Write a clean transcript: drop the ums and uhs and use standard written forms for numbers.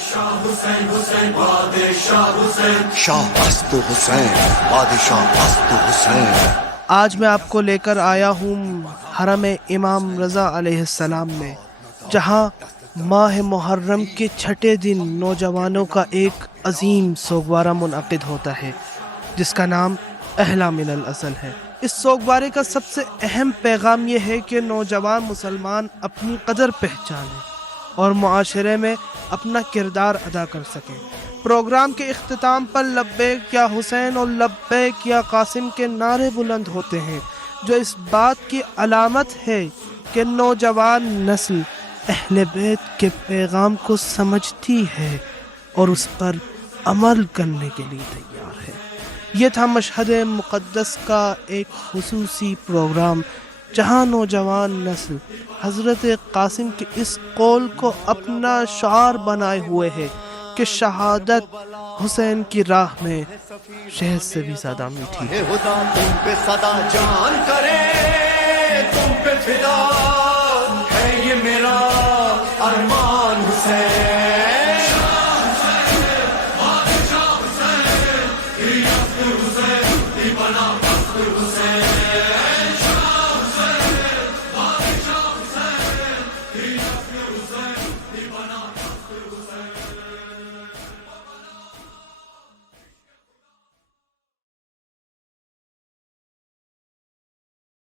شاہ است حسین، بادشاہ است حسین۔ آج میں آپ کو لے کر آیا ہوں حرم امام رضا علیہ السلام میں، جہاں ماہ محرم کے چھٹے دن نوجوانوں کا ایک عظیم سوگوارہ منعقد ہوتا ہے جس کا نام اہلا من الاصل ہے۔ اس سوگوارے کا سب سے اہم پیغام یہ ہے کہ نوجوان مسلمان اپنی قدر پہچانیں اور معاشرے میں اپنا کردار ادا کر سکیں۔ پروگرام کے اختتام پر لبیک یا حسین اور لبیک یا قاسم کے نعرے بلند ہوتے ہیں، جو اس بات کی علامت ہے کہ نوجوان نسل اہل بیت کے پیغام کو سمجھتی ہے اور اس پر عمل کرنے کے لیے تیار ہے۔ یہ تھا مشہد مقدس کا ایک خصوصی پروگرام جہاں نوجوان نسل حضرت قاسم کے اس قول کو اپنا شعار بنائے ہوئے ہے کہ شہادت حسین کی راہ میں شہد سے بھی زیادہ میٹھی ہے۔ خدا تم پہ صدا جان کرے، تم پہ فدا ہے یہ میرا ارمان حسین۔ بادشاہ حسین، حسین،